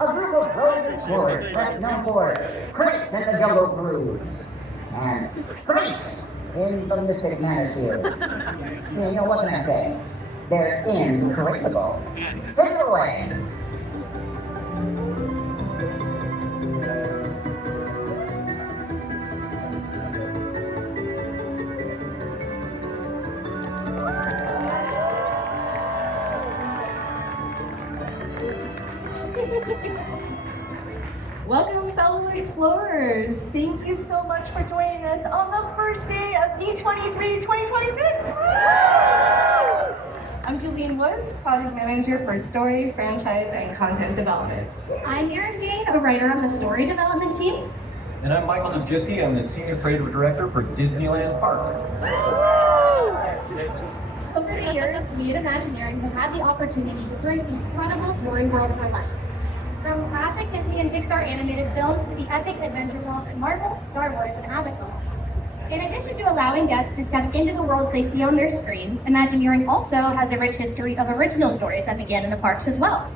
a group of brilliant explorers that's known for crates in the jungle cruise and crates in the Mystic Manor Cube. You know, what can I say? They're incredible. Take it away. Welcome, fellow explorers. Thank you so much for joining us on the first day of D23 2026. I'm Julian Woods, Product Manager for Story, Franchise, and Content Development. I'm Erin King, a writer on the Story Development team. And I'm Michael Dubjiski. I'm the Senior Creative Director for Disneyland Park. Over the years, we at Imagineering have had the opportunity to bring incredible story worlds to life. From classic Disney and Pixar animated films to the epic adventure worlds at Marvel, Star Wars, and Avatar. In addition to allowing guests to step into the worlds they see on their screens, Imagineering also has a rich history of original stories that began in the parks as well.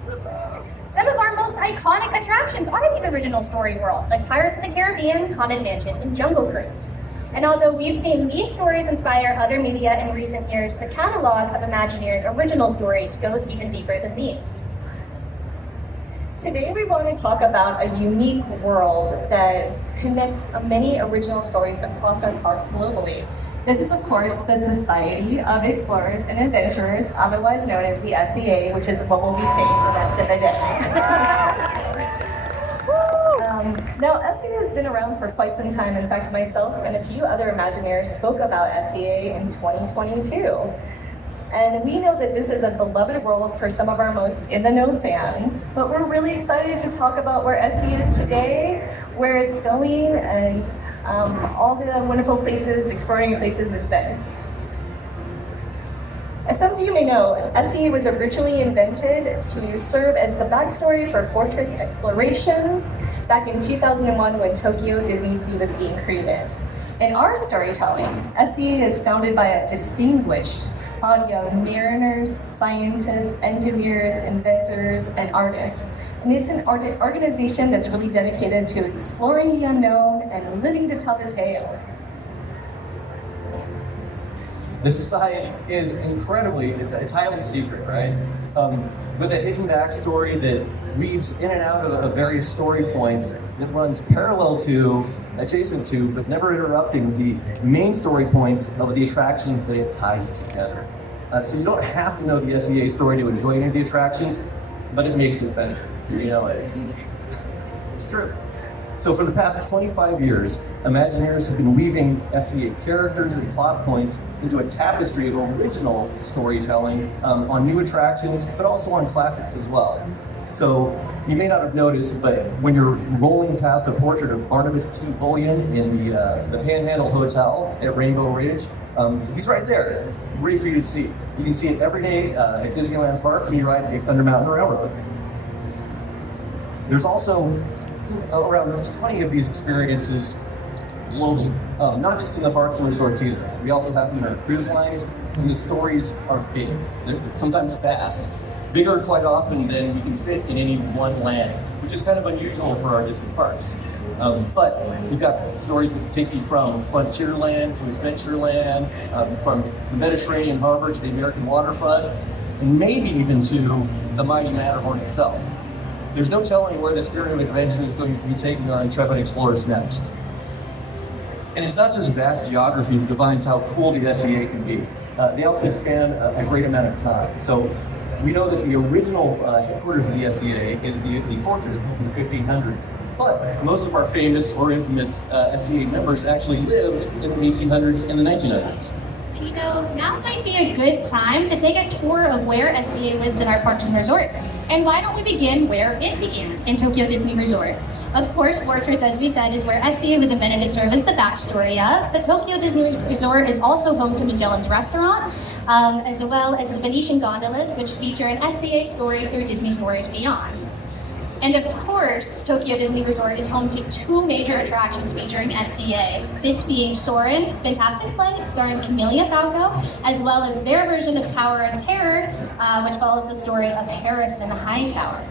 Some of our most iconic attractions are these original story worlds, like Pirates of the Caribbean, Haunted Mansion, and Jungle Cruise. And although we've seen these stories inspire other media in recent years, the catalog of Imagineering original stories goes even deeper than these. Today we want to talk about a unique world that connects many original stories across our parks globally. This is, of course, the Society of Explorers and Adventurers, otherwise known as the SEA, which is what we'll be seeing the rest of the day. Now, SEA has been around for quite some time. In fact, myself and a few other Imagineers spoke about SEA in 2022. And we know that this is a beloved world for some of our most in-the-know fans, but we're really excited to talk about where SE is today, where it's going, and all the wonderful places, exploring places it's been. As some of you may know, SE was originally invented to serve as the backstory for Fortress Explorations back in 2001 when Tokyo Disney Sea was being created. In our storytelling, SE is founded by a distinguished body of mariners, scientists, engineers, inventors, and artists. And it's an organization that's really dedicated to exploring the unknown and living to tell the tale. The society is it's highly secret, right? With a hidden backstory that weaves in and out of various story points that runs parallel to, adjacent to, but never interrupting the main story points of the attractions that it ties together. So you don't have to know the SEA story to enjoy any of the attractions, but it makes it better. You know, it's true. So for the past 25 years, Imagineers have been weaving SEA characters and plot points into a tapestry of original storytelling on new attractions, but also on classics as well. So you may not have noticed, but when you're rolling past a portrait of Barnabas T. Bullion in the Panhandle Hotel at Rainbow Ridge, he's right there, ready for you to see. You can see it every day at Disneyland Park when you ride Big Thunder Mountain Railroad. There's also around 20 of these experiences globally, not just in the parks and resorts either. We also have them in our cruise lines, and the stories are big, they're sometimes fast, bigger quite often than you can fit in any one land, which is kind of unusual for our Disney parks. But we've got stories that take you from Frontierland to Adventureland, from the Mediterranean harbor to the American waterfront, and maybe even to the mighty Matterhorn itself. There's no telling where the spirit of adventure is going to be taking our intrepid explorers next. And it's not just vast geography that defines how cool the SEA can be. They also span a great amount of time. So we know that the original headquarters of the SEA is the Fortress built in the 1500s. But most of our famous or infamous SEA members actually lived in the 1800s and the 1900s. You know, now might be a good time to take a tour of where SEA lives in our parks and resorts. And why don't we begin where it began, in Tokyo Disney Resort? Of course, Fortress, as we said, is where SEA was invented to serve as the backstory of, but Tokyo Disney Resort is also home to Magellan's Restaurant, as well as the Venetian gondolas, which feature an SEA story through Disney Stories Beyond. And of course, Tokyo Disney Resort is home to two major attractions featuring SEA, this being Soarin', Fantastic Flight, starring Camellia Falco, as well as their version of Tower of Terror, which follows the story of Harrison Hightower.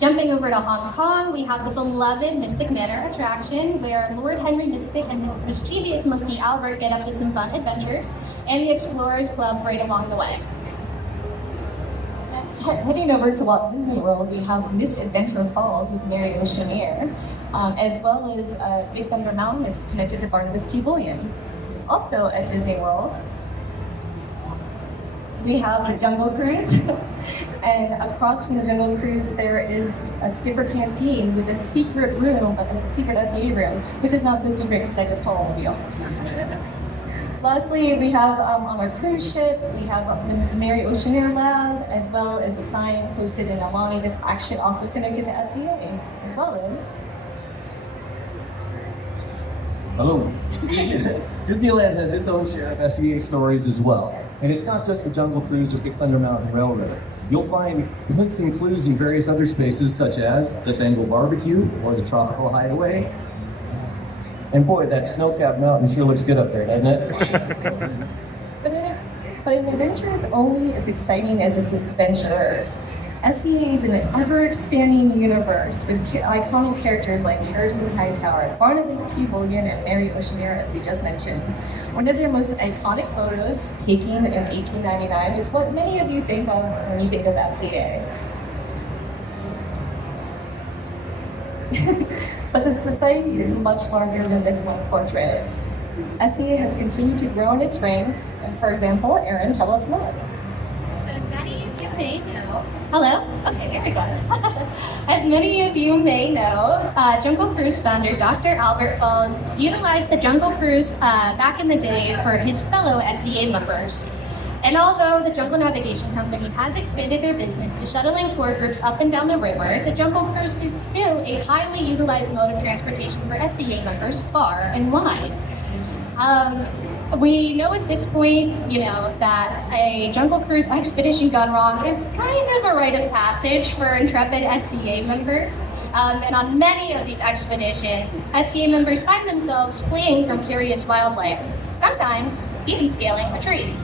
Jumping over to Hong Kong, we have the beloved Mystic Manor attraction, where Lord Henry Mystic and his mischievous monkey Albert get up to some fun adventures, and the Explorers Club right along the way. Heading over to Walt Disney World, we have Misadventure Falls with Mary Oceaneer, as well as Big Thunder Mountain is connected to Barnabas T. Bullion. Also at Disney World, we have the Jungle Cruise, and across from the Jungle Cruise there is a skipper canteen with a secret room, a secret SEA room, which is not so secret because I just told all of you. Lastly, we have on our cruise ship, we have the Mary Oceaneer Lab, as well as a sign posted in Alani that's actually also connected to SEA, as well as... Hello. Disneyland has its own share of SEA stories as well. And it's not just the Jungle Cruise or Big Thunder Mountain Railroad. You'll find hints and clues in various other spaces, such as the Bengal Barbecue or the Tropical Hideaway. And boy, that snow-capped mountain sure looks good up there, doesn't it? But an adventure is only as exciting as its adventurers. SEA is an ever-expanding universe with iconic characters like Harrison Hightower, Barnabas T. Bullion, and Mary Oceaneer, as we just mentioned. One of their most iconic photos, taken in 1899, is what many of you think of when you think of SEA. But the society is much larger than this one portrait. SEA has continued to grow in its ranks, and for example, Erin, tell us more. As many of you may know, hello? Okay, there we go. As many of you may know, Jungle Cruise founder Dr. Albert Falls utilized the Jungle Cruise back in the day for his fellow SEA members. And although the Jungle Navigation Company has expanded their business to shuttling tour groups up and down the river, the Jungle Cruise is still a highly utilized mode of transportation for SEA members far and wide. We know at this point, that a Jungle Cruise expedition gone wrong is kind of a rite of passage for intrepid SEA members. And on many of these expeditions, SEA members find themselves fleeing from curious wildlife, sometimes even scaling a tree.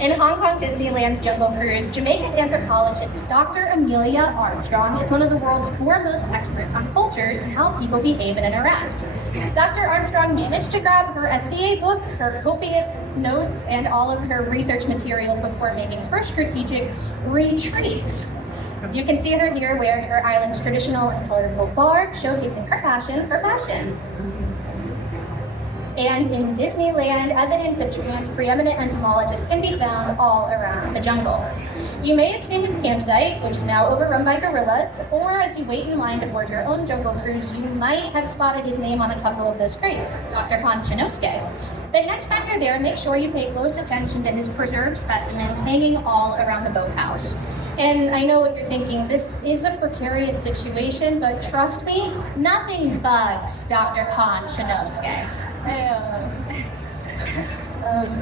In Hong Kong Disneyland's Jungle Cruise, Jamaican anthropologist Dr. Amelia Armstrong is one of the world's foremost experts on cultures and how people behave and interact. Dr. Armstrong managed to grab her SEA book, her copious notes, and all of her research materials before making her strategic retreat. You can see her here wearing her island's traditional and colorful garb, showcasing her passion for fashion. And in Disneyland, evidence of Japan's preeminent entomologist can be found all around the jungle. You may have seen his campsite, which is now overrun by gorillas, or as you wait in line to board your own Jungle Cruise, you might have spotted his name on a couple of those crates, Dr. Han Chinosuke. But next time you're there, make sure you pay close attention to his preserved specimens hanging all around the boathouse. And I know what you're thinking, this is a precarious situation, but trust me, nothing bugs Dr. Han Chinosuke.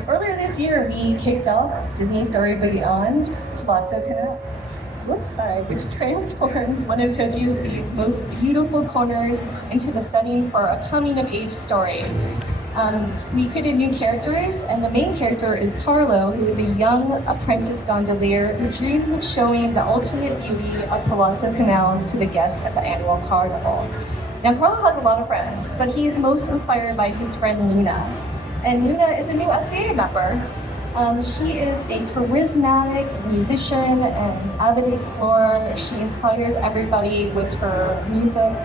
Earlier this year, we kicked off Disney Story Beyond Palazzo Canals, which transforms one of Tokyo Sea's most beautiful corners into the setting for a coming-of-age story. We created new characters, and the main character is Carlo, who is a young apprentice gondolier who dreams of showing the ultimate beauty of Palazzo Canals to the guests at the annual carnival. Now, Carlo has a lot of friends, but he is most inspired by his friend Luna. And Luna is a new SEA member. She is a charismatic musician and avid explorer. She inspires everybody with her music.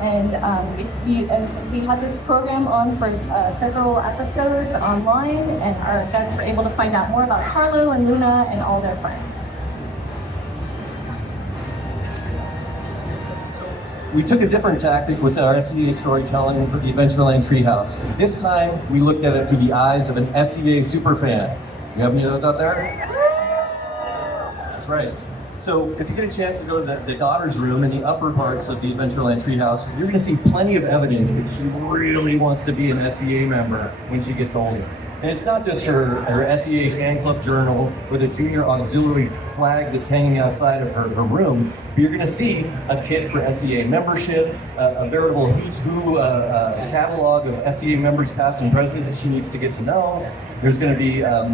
And we had this program on for several episodes online, and our guests were able to find out more about Carlo and Luna and all their friends. We took a different tactic with our SEA storytelling for the Adventureland Treehouse. This time, we looked at it through the eyes of an SEA superfan. You have any of those out there? That's right. So if you get a chance to go to the daughter's room in the upper parts of the Adventureland Treehouse, you're going to see plenty of evidence that she really wants to be an SEA member when she gets older. And it's not just her SEA fan club journal with a junior auxiliary flag that's hanging outside of her room, but you're gonna see a kit for SEA membership, a veritable who's who catalog of SEA members past and present that she needs to get to know. There's gonna be a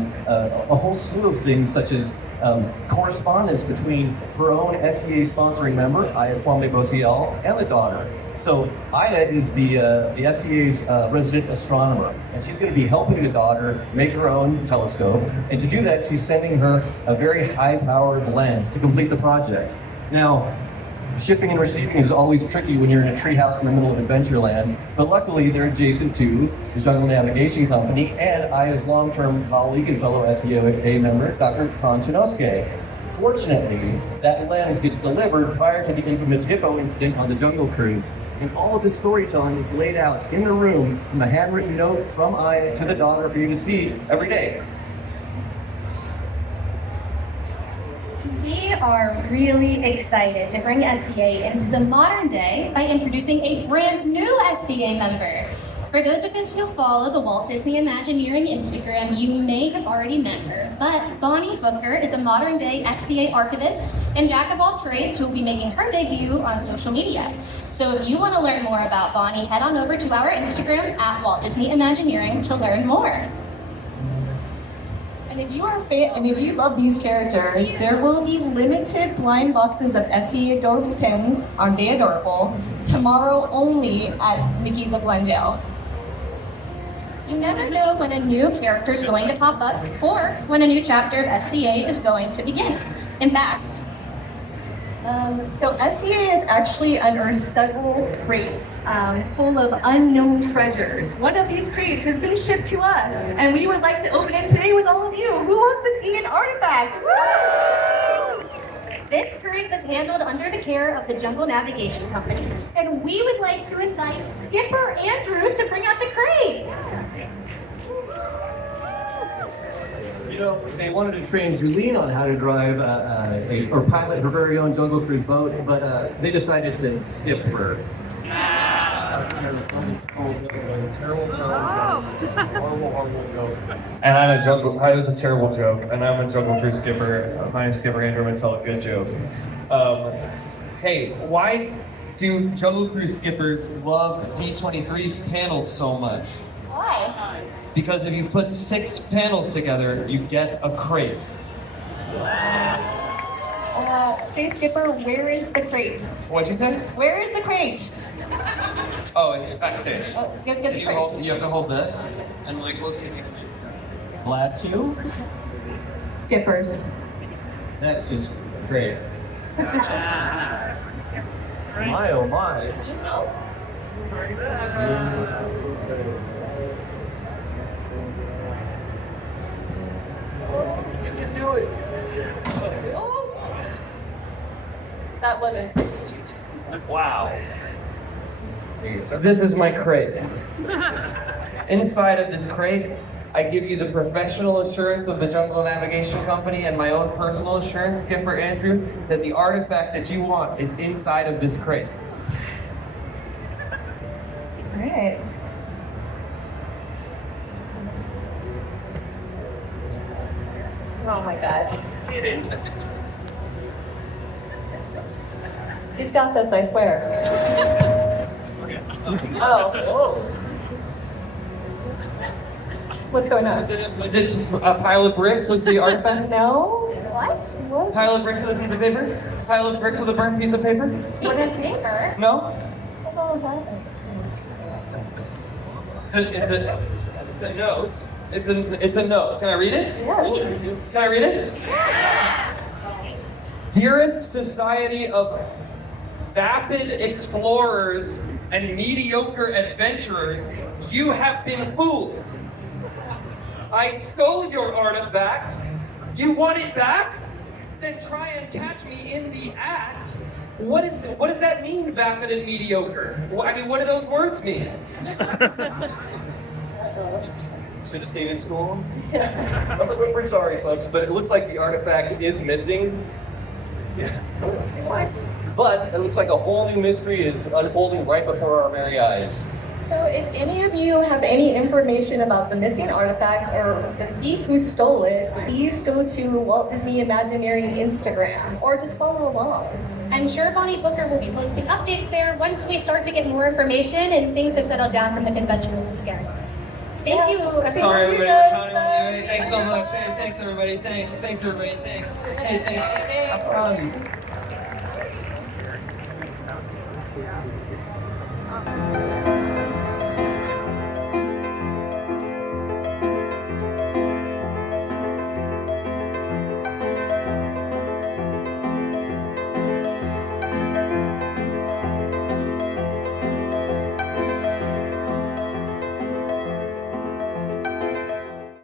whole slew of things such as correspondence between her own SEA sponsoring member, Aya Kwame-Bosiel, and the daughter. So Aya is the SEA's resident astronomer, and she's going to be helping the daughter make her own telescope. And to do that, she's sending her a very high-powered lens to complete the project. Now, shipping and receiving is always tricky when you're in a treehouse in the middle of Adventureland, but luckily they're adjacent to the Jungle Navigation Company and Aya's long-term colleague and fellow SEA member, Dr. Konchinosuke. Fortunately, that lens gets delivered prior to the infamous hippo incident on the Jungle Cruise. And all of this storytelling is laid out in the room from a handwritten note from Aya to the daughter for you to see every day. We are really excited to bring SCA into the modern day by introducing a brand new SCA member. For those of us who follow the Walt Disney Imagineering Instagram, you may have already met her, but Bonnie Booker is a modern day SCA archivist and jack of all trades who will be making her debut on social media. So if you want to learn more about Bonnie, head on over to our Instagram at Walt Disney Imagineering to learn more. And if you love these characters, there will be limited blind boxes of SE Adorbs pins, aren't they adorable, tomorrow only at Mickey's of Glendale. You never know when a new character is going to pop up or when a new chapter of SCA is going to begin. In fact, So SCA has actually unearthed several crates full of unknown treasures. One of these crates has been shipped to us, and we would like to open it today with all of you. Who wants to see an artifact? Woo! this crate was handled under the care of the Jungle Navigation Company, and we would like to invite Skipper Andrew to bring out the crate. You know, they wanted to train Julene on how to drive or pilot her very own Jungle Cruise boat, but they decided to skip her. And I'm a jungle. It was a terrible joke, and I'm a Jungle Cruise skipper. My name's Skipper Andrew. I'm gonna tell a good joke. Hey, why do Jungle Cruise skippers love D23 panels so much? Why? Because if you put 6 panels together, you get a crate. Say, Skipper, where is the crate? What'd you say? Where is the crate? Oh, it's backstage. Oh, get the crate. You have to hold this, and like look at me. Glad to? Skippers. That's just great. My oh my. You can do it. Oh! That wasn't. Wow. This is my crate. Inside of this crate, I give you the professional assurance of the Jungle Navigation Company and my own personal assurance, Skipper Andrew, that the artifact that you want is inside of this crate. All right. Oh my God. He's got this, I swear. Oh. What's going on? Was it a pile of bricks? Was the artifact? No? What? What? Pile of bricks with a piece of paper? Pile of bricks with a burnt piece of paper? Piece of paper. No? What the hell is happening? It's a note. It's a note. Can I read it? Yes. Can I read it? Dearest Society of Vapid Explorers and Mediocre Adventurers, you have been fooled. I stole your artifact. You want it back? Then try and catch me in the act. What does that mean, vapid and mediocre? I mean, what do those words mean? Should have stayed in school. We're sorry, folks, but it looks like the artifact is missing. What? But it looks like a whole new mystery is unfolding right before our very eyes. So if any of you have any information about the missing artifact or the thief who stole it, please go to Walt Disney Imagineering Instagram or just follow along. I'm sure Bonnie Booker will be posting updates there once we start to get more information and things have settled down from the convention this weekend. Thank you. Sorry, everybody, we're counting on you. Hey, thanks so much. Hey, thanks, everybody. Thanks, everybody. Thanks. Hey, thanks. I'm proud of you.